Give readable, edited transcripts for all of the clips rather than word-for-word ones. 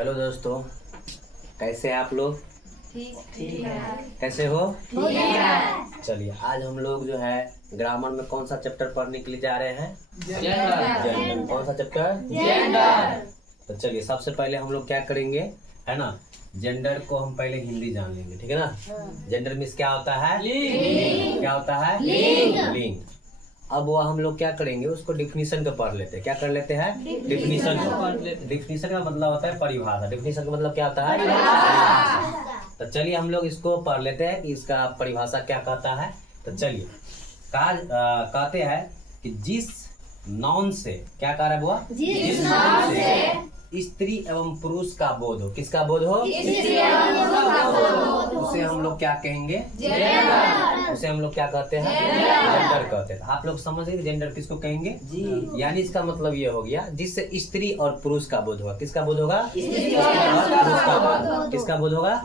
Hello दोस्तों, कैसे हैं आप लोग? ठीक है। कैसे हो? ठीक है। चलिए, आज हम लोग जो है ग्रामर में कौन सा चैप्टर पढ़ने के लिए जा रहे हैं? जेंडर। कौन सा चैप्टर? जेंडर। तो चलिए, सबसे पहले हम लोग क्या करेंगे, है ना, जेंडर को हम पहले हिंदी जान लेंगे, ठीक है ना। जेंडर मीन्स क्या होता है? लिंग। क्या होता है? लिंग। अब वो हम लोग क्या करेंगे, उसको डिफिनीशन का पढ़ लेते हैं। क्या कर लेते हैं? डिफिनीशन का। डिफिनीशन का मतलब होता है परिभाषा। डिफिनीशन का मतलब क्या होता है? तो चलिए हम लोग इसको पढ़ लेते हैं कि इसका परिभाषा क्या कहता है। तो चलिए, कहते हैं कि जिस नाउन से, क्या कह रहा है बुआ? जिस नाउन से स्त्री एवं पुरुष का बोध हो। किसका बोध हो? स्त्री एवं पुरुष का बोध हो। उसे हम लोग क्या कहेंगे? जेंडर। उसे हम लोग क्या कहते हैं? जेंडर। जेंडर कहते हैं। आप लोग समझ गए जेंडर किसको कहेंगे? जी। यानी इसका मतलब ये हो गया जिससे स्त्री और पुरुष का बोध होगा। किसका बोध होगा? स्त्री और पुरुष का बोध होगा। किसका बोध होगा?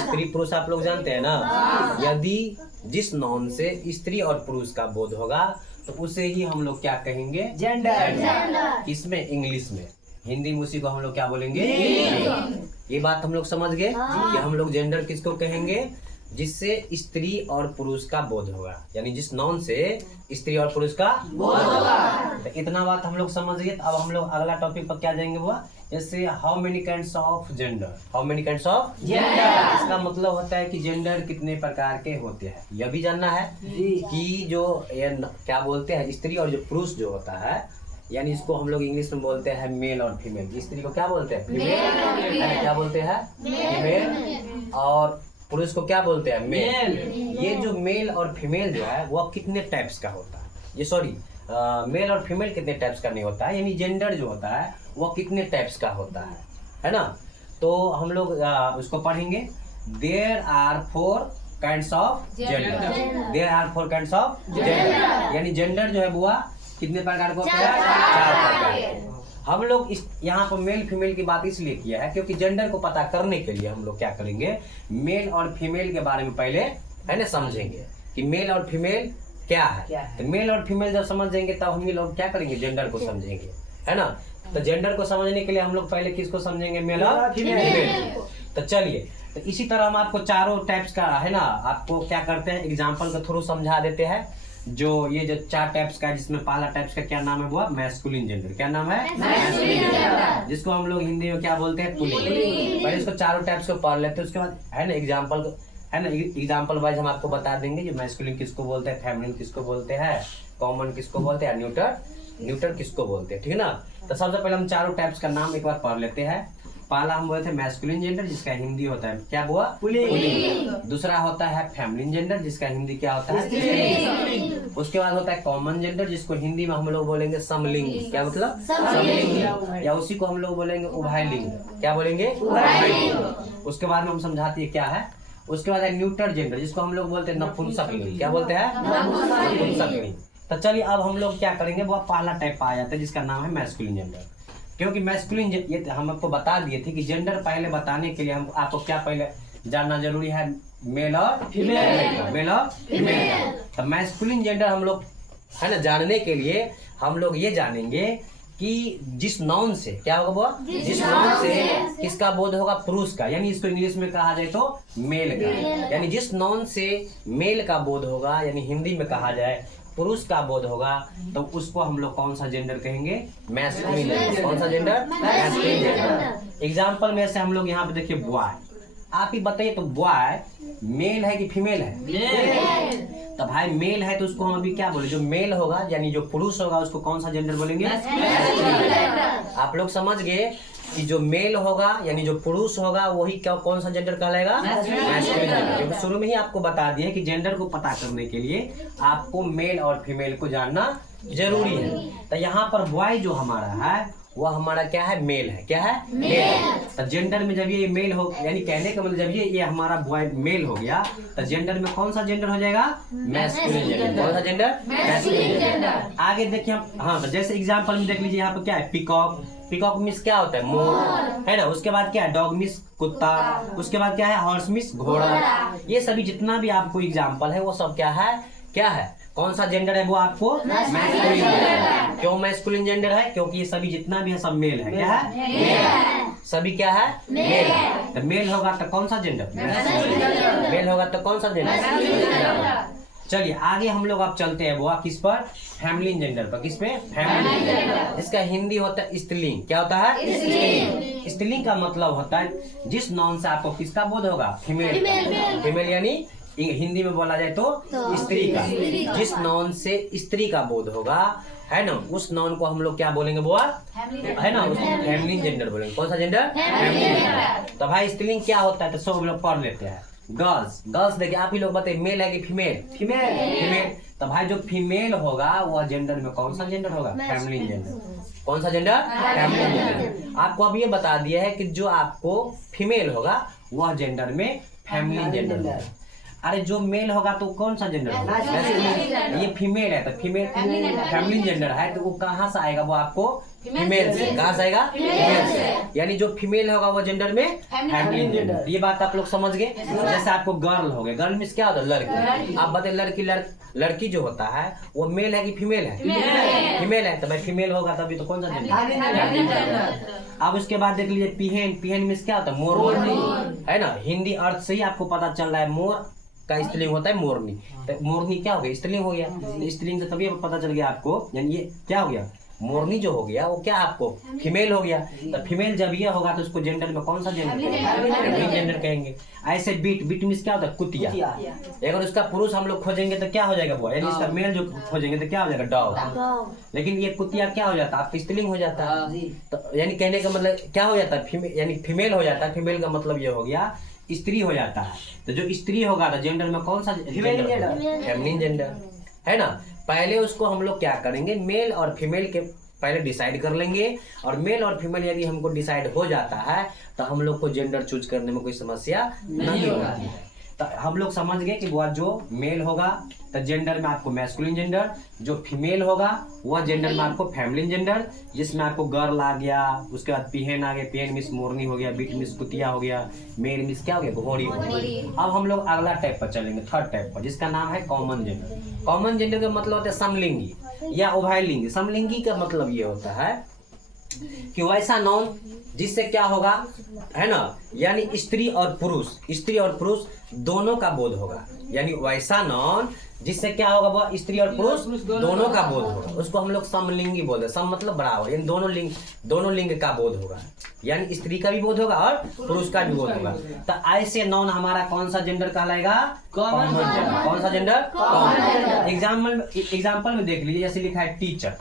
स्त्री पुरुष आप लोग जानते हैं ना। यदि जिस नाउन से स्त्री और पुरुष का बोध होगा तो उसे ही हम लोग क्या कहेंगे? जेंडर। इसमें इंग्लिश में, हिंदी में उसी को हम लोग क्या बोलेंगे? ये बात हम लोग समझ गए कि हम लोग जेंडर किसको कहेंगे? जिससे स्त्री और पुरुष का बोध होगा, यानी जिस नाउन से स्त्री और पुरुष का बोध होगा। तो इतना बात हम लोग समझ गए। अब हम लोग अगला टॉपिक पर क्या जाएंगे वो, जैसे how many kinds of gender. How many kinds of gender, इसका मतलब होता है कि जेंडर कितने प्रकार के होते हैं। यह भी जानना है कि जो ये क्या बोलते हैं, स्त्री और जो पुरुष जो होता है, यानी इसको हम लोग इंग्लिश में बोलते हैं मेल और फीमेल। स्त्री को क्या बोलते हैं? फीमेल। क्या बोलते हैं? फीमेल। और पुरुष को क्या बोलते हैं? मेल। ये जो मेल और फीमेल जो है वो कितने टाइप्स का होता है? ये सॉरी, मेल और फीमेल कितने टाइप्स का नहीं होता है, यानी जेंडर जो होता है वो कितने टाइप्स का होता है ना। तो हम लोग उसको पढ़ेंगे। There are 4 kinds of gender. There are 4 kinds of gender, यानी जेंडर जो है बुआ कितने प्रकार का होता है? 4 प्रकार। हम लोग इस यहाँ पर मेल फीमेल की बात इसलिए किया है क्योंकि जेंडर को पता करने के लिए हम लोग क्या करेंगे, मेल और फीमेल के बारे में पहले, है ना, समझेंगे कि मेल और फीमेल क्या है। तो मेल और फीमेल जब समझ जाएंगे तब हम लोग क्या करेंगे, जेंडर को समझेंगे, है ना। तो जेंडर को समझने के लिए हम लोग पहले किसको समझेंगे? मेल और फीमेल। तो चलिए, तो इसी तरह हम आपको चारों टाइप्स का, है ना, आपको क्या करते हैं, एग्जाम्पल के थ्रू समझा देते हैं। जो ये जो 4 टाइप्स का है, जिसमें पहला टाइप्स का क्या नाम है वो? Masculine gender. क्या नाम है? मैस्कुलिन जेंडर, जिसको हम लोग हिंदी में क्या बोलते हैं? पुल्लिंग। पहले इसको चारों टाइप्स को पढ़ लेते हैं, उसके बाद, है ना, एग्जाम्पल, है ना, एग्जाम्पल वाइज हम आपको बता देंगे जो मैस्कुलिन किसको बोलते हैं, फेमिनिन किसको बोलते हैं, कॉमन किसको बोलते हैं, न्यूटर किसको बोलते हैं, ठीक है ना। तो सबसे पहले हम चारों टाइप्स का नाम एक बार पढ़ लेते हैं। पहला हम बोलते हैं मैस्कुलिन जेंडर, जिसका हिंदी होता है क्या हुआ? पुल्लिंग। दूसरा होता है फेमिनिन जेंडर, जिसका हिंदी क्या होता है? स्त्रीलिंग। उसके बाद होता है कॉमन जेंडर, जिसको हिंदी में हम लोग बोलेंगे समलिंग। क्या मतलब? समलिंग। या उसी को हम लोग बोलेंगे उभयलिंग। क्या बोलेंगे? उभयलिंग। उसके बाद में हम समझाते हैं क्या है। उसके बाद है न्यूटर जेंडर, जिसको हम लोग बोलते हैं नपुंसकलिंग। क्या बोलते हैं? नपुंसकलिंग। तो चलिए अब हम लोग क्या करेंगे, वो पहला टाइप पाया जाता है जिसका नाम है मैस्कुलिन जेंडर। क्योंकि मैस्कुलिन ये हम आपको बता दिए थे कि जेंडर पहले बताने के लिए हम आपको क्या पहले जानना जरूरी है, मेल और फीमेल। मेल और फीमेल। तो मैस्कुलिन जेंडर हम लोग, है ना, जानने के लिए हम लोग ये जानेंगे कि जिस नाउन से क्या होगा वो, जिस नाउन से किसका बोध होगा? पुरुष का, यानी इसको इंग्लिश में कहा जाए तो मेल का। यानी जिस नाउन से मेल का बोध होगा, यानी हिंदी में कहा जाए पुरुष का बोध होगा, तो उसको हम लोग कौन सा जेंडर कहेंगे? Masculine gender. कौन सा जेंडर? Masculine gender. एग्जाम्पल में से हम लोग यहाँ पे देखिए बॉय, आप ही बताइए तो बॉय मेल है कि फीमेल है? मेल। तो भाई मेल है तो उसको हम अभी क्या बोले, जो मेल होगा यानी जो पुरुष होगा उसको कौन सा जेंडर बोलेंगे? आप लोग समझ गए कि जो मेल होगा यानी जो पुरुष होगा वही क्या, कौन सा जेंडर कहलाएगा? Masculine gender. क्योंकि शुरू में ही आपको बता दिए कि जेंडर को पता करने के लिए आपको मेल और फीमेल को जानना जरूरी है। तो यहाँ पर बॉय जो हमारा है वह हमारा क्या है? मेल है। क्या है? मेल। तो जेंडर में जब ये मेल हो, यानी कहने का मतलब जब ये हमारा बॉय मेल हो गया तो जेंडर में कौन सा जेंडर हो जाएगा? Masculine gender. कौन सा जेंडर? Masculine gender. आगे देखिए हम, हाँ, तो जैसे एग्जांपल में देख लीजिए यहाँ पे क्या है? पीकॉक। पीकॉक मीन्स क्या होता है? मोर, है ना। उसके बाद क्या है? डॉग मीन्स कुत्ता। उसके बाद क्या है? हॉर्स मीन्स घोड़ा। ये सभी जितना भी आपको एग्जाम्पल है वो सब क्या है? क्या है? कौन सा जेंडर है वो आपको मैस्कुलिन। क्यों मैस्कुलिन जेंडर है? क्योंकि ये सभी जितना भी है सब मेल है। क्या है? सभी क्या है? मेल। तो मेल होगा तो कौन सा जेंडर? मेल होगा तो कौन सा जेंडर? चलिए आगे हम लोग अब चलते हैं वो किस पर? फैमिलीन जेंडर पर। किस पे? फैमिलीन जेंडर। इसका हिंदी होता है स्त्रीलिंग। क्या होता है? स्त्रीलिंग। स्त्रीलिंग का मतलब होता है जिस नाउन से आपको किसका बोध होगा? फीमेल। फीमेल यानी हिंदी में बोला जाए तो स्त्री का। जिस नाउन से स्त्री का बोध होगा है ना, उस नाउन को हम लोग क्या बोलेंगे बुआ? है ना, उसको फैमिलीन जेंडर बोलेंगे। कौन सा जेंडर? फैमिलीन जेंडर। तो भाई स्त्रीलिंग क्या होता है तो सब लोग पढ़ लेते हैं। गर्ल्स। गर्ल्स देखिए आप ही लोग बताइए मेल है कि फीमेल? फीमेल। फीमेल। तो भाई जो फीमेल होगा वह जेंडर में कौन सा जेंडर होगा? फैमिलीन जेंडर। कौन सा जेंडर? फैमिलीन जेंडर। आपको अब ये बता दिया है कि जो आपको फीमेल होगा वह जेंडर में फैमिलीन जेंडर होगा। अरे जो मेल होगा तो कौन सा जेंडर होगा? ये फीमेल है तो फीमेल फैमिलीन जेंडर है तो वो कहाँ से आएगा? वो आपको फीमेल से। कहाँ से आएगा? फीमेल से। यानी जो फीमेल होगा वो जेंडर में फैमिलीन जेंडर। ये बात आप लोग समझ गए। जैसे आपको गर्ल हो गया, गर्ल मीन्स क्या होता है? लड़की। आप बताइए लड़की जो होता है वो मेल है कि फीमेल है? फीमेल है। तो भाई फीमेल होगा तभी तो कौन सा जेंडर? अब उसके बाद देख लीजिए पिहेन। पिहेन मीन्स क्या होता है? मोरनी है ना। हिंदी अर्थ से ही आपको पता चल रहा है मोर का स्त्रीलिंग होता है मोरनी। तो मोरनी क्या हो गया? स्त्रीलिंग हो गया। तो स्त्रीलिंग से तभी पता चल गया आपको, यानी ये क्या हो गया? मोरनी जो हो गया वो क्या आपको? फीमेल हो गया। तो फीमेल जब ये होगा तो उसको जेंडर में कौन सा जेंडर? फैमिलीन जेंडर कहेंगे। ऐसे बीट। बीट मीन्स क्या होता है? कुतिया। अगर उसका पुरुष हम लोग खोजेंगे तो क्या हो जाएगा वो? यानी इसका मेल जो खोजेंगे तो क्या हो जाएगा? डॉग। लेकिन ये कुतिया क्या हो जाता है? आपकी स्त्रीलिंग हो जाता है। तो यानी कहने का मतलब क्या हो जाता है? यानी फीमेल हो जाता है। फीमेल का मतलब ये हो गया स्त्री हो जाता है। तो जो स्त्री होगा तो जेंडर में कौन सा जेंडर? फैमिलीन जेंडर है ना। पहले उसको हम लोग क्या करेंगे? मेल और फीमेल के पहले डिसाइड कर लेंगे और मेल और फीमेल यदि हमको डिसाइड हो जाता है तो हम लोग को जेंडर चूज करने में कोई समस्या नहीं होती है। तो हम लोग समझ गए कि वह जो मेल होगा तो जेंडर में आपको मैस्कुलिन जेंडर, जो फीमेल होगा वह जेंडर में आपको फैमिलीन जेंडर, जिसमें आपको गर्ल आ गया, उसके बाद पिहेन आ गया, पिहेन मिस मोरनी हो गया, बीट मिस कुतिया हो गया, मेल मिस क्या हो गया? घोड़ी हो गया। अब हम लोग अगला टाइप पर चलेंगे, थर्ड टाइप पर, जिसका नाम है कॉमन जेंडर। कॉमन जेंडर का मतलब होता है समलिंगी या उभयलिंगी। समलिंगी का मतलब ये होता है कि वैसा नाउन जिससे क्या होगा है ना, यानी स्त्री और पुरुष दोनों का बोध होगा। यानी वैसा नाउन जिससे क्या होगा? वह स्त्री और पुरुष दोनों का बोध होगा, उसको हम लोग समलिंगी बोलते हैं। सम मतलब बराबर, यानी दोनों लिंग का बोध होगा। यानी स्त्री का भी बोध होगा और पुरुष का भी बोध होगा। तो ऐसे नाउन हमारा कौन सा जेंडर कहलाएगा? Common gender. कौन सा जेंडर? कॉमन। एग्जाम्पल में देख लीजिए, जैसे लिखा है टीचर।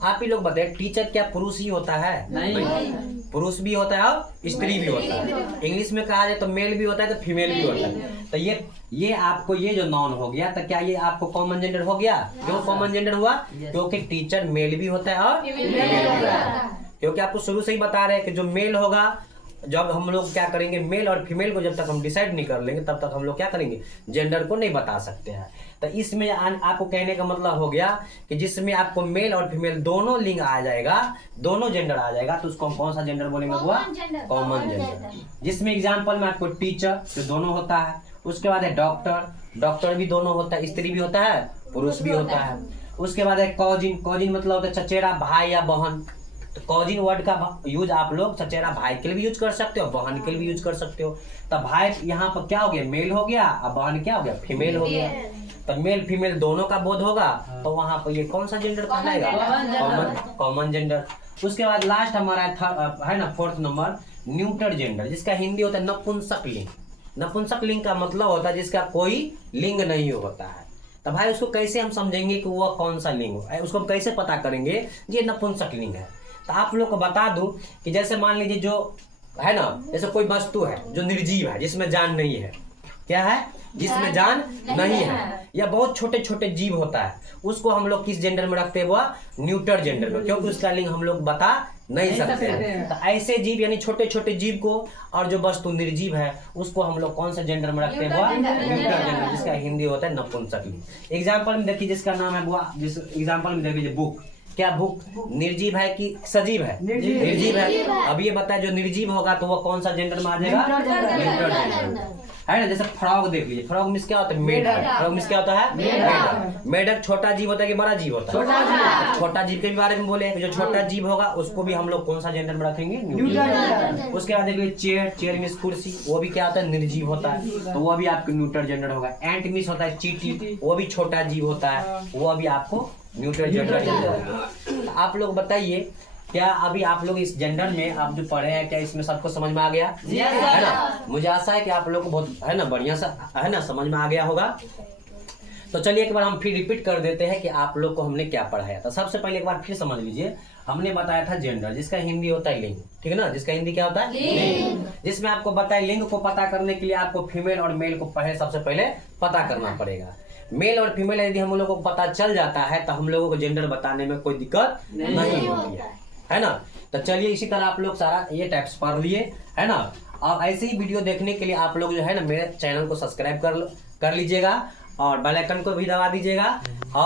आप ही लोग बताइए टीचर क्या पुरुष ही होता है? नहीं, पुरुष भी होता है और स्त्री भी होता है। इंग्लिश में कहा जाए तो मेल भी होता है तो फीमेल भी होता है। तो ये आपको ये जो नाउन हो गया तो क्या ये आपको कॉमन जेंडर हो गया? क्यों कॉमन जेंडर हुआ? क्योंकि टीचर मेल भी होता है और फीमेल भी होता है। क्योंकि आपको शुरू से ही बता रहे हैं कि जो मेल होगा, जब हम लोग क्या करेंगे मेल और फीमेल को जब तक हम डिसाइड नहीं कर लेंगे तब तक हम लोग क्या करेंगे? जेंडर को नहीं बता सकते हैं। तो इसमें आपको कहने का मतलब हो गया कि जिसमें आपको मेल और फीमेल दोनों लिंग आ जाएगा, दोनों जेंडर आ जाएगा, तो उसको हम कौन सा जेंडर बोलेंगे? हुआ कॉमन जेंडर। जिसमें एग्जाम्पल में आपको टीचर जो दोनों होता है, उसके बाद है डॉक्टर भी दोनों होता है, स्त्री भी होता है पुरुष भी होता है। उसके बाद है कॉजिन मतलब होता है चचेरा भाई या बहन। तो कॉजिन वर्ड का यूज आप लोग चचेरा भाई के लिए भी यूज कर सकते हो, बहन के लिए भी यूज कर सकते हो। तो भाई यहाँ पर क्या हो गया? मेल हो गया, और बहन क्या हो गया? फीमेल हो गया। तो मेल फीमेल दोनों का बोध होगा तो वहाँ पर ये कौन सा जेंडर कहलाएगा? Common gender. उसके बाद लास्ट हमारा है ना फोर्थ नंबर न्यूटर जेंडर, जिसका हिंदी होता है नपुंसक लिंग। नपुंसक लिंग का मतलब होता है जिसका कोई लिंग नहीं होता है। तो भाई उसको कैसे हम समझेंगे कि वह कौन सा लिंग है? उसको हम कैसे पता करेंगे ये नपुंसक लिंग है? तो आप लोग को बता दूं कि जैसे मान लीजिए जो है ना, जैसे कोई वस्तु है जो निर्जीव है, जिसमें जान नहीं है। क्या है? जिसमें जान नहीं है, या बहुत छोटे छोटे जीव होता है, उसको हम लोग किस जेंडर में रखते हैं? वह न्यूटर जेंडर में, क्योंकि उसका लिंग हम लोग बता नहीं सकते हैं। तो ऐसे जीव यानी छोटे छोटे जीव को, और जो वस्तु निर्जीव है उसको हम लोग कौन सा जेंडर में रखते हैं? वह न्यूटर जेंडर, जिसका हिंदी होता है नपुंसक लिंग। एग्जाम्पल में देखिए जिसका नाम है वो, जिस एग्जाम्पल में देखिए बुक। क्या भूख निर्जीव है कि सजीव है? निर्जीव है। अब ये बताए जो निर्जीव होगा तो वो कौन सा जेंडर में आ जाएगा? न्यूट्रल जेंडर है ना। जैसे फ्रॉग देख लीजिए, फ्रॉग मीन्स क्या होता है? मेढक। फ्रॉग मीन्स क्या होता है? मेढक। मेढक छोटा जीव होता है कि बड़ा जीव होता है? छोटा जीव के बारे में बोले, जो छोटा जीव होगा उसको भी हम लोग कौन सा जेंडर में रखेंगे? न्यूट्रल। उसके बाद देखिए चेयर, चेयर मीन्स कुर्सी, वो भी क्या होता है? निर्जीव होता है, तो वो भी आपके न्यूट्रल जेंडर होगा। एंट मीन्स होता है चींटी, वो भी छोटा जीव होता है, वो भी आपको न्यूट्रल जेंडर होगा। आप लोग बताइए, क्या अभी आप लोग इस जेंडर में आप जो पढ़े हैं, क्या इसमें सबको समझ में आ गया? है ना। मुझे आशा है कि आप लोग को बहुत है ना बढ़िया सा है ना समझ में आ गया होगा। तो चलिए एक बार हम फिर रिपीट कर देते हैं कि आप लोग को हमने क्या पढ़ाया था। सबसे पहले एक बार फिर समझ लीजिए, हमने बताया था जेंडर, जिसका हिंदी होता है लिंग, ठीक है ना। जिसका हिंदी क्या होता है? लिंग। जिसमें आपको बताया लिंग को पता करने के लिए आपको फीमेल और मेल को पहले सबसे पहले पता करना पड़ेगा। मेल और फीमेल यदि हम लोगों को पता चल जाता है तो हम लोगों को जेंडर बताने में कोई दिक्कत नहीं होती है ना। तो चलिए इसी तरह आप लोग सारा ये टाइप्स पढ़ लिए है ना। और ऐसे ही वीडियो देखने के लिए आप लोग जो है ना मेरे चैनल को सब्सक्राइब कर लीजिएगा और बेल आइकन को भी दबा दीजिएगा।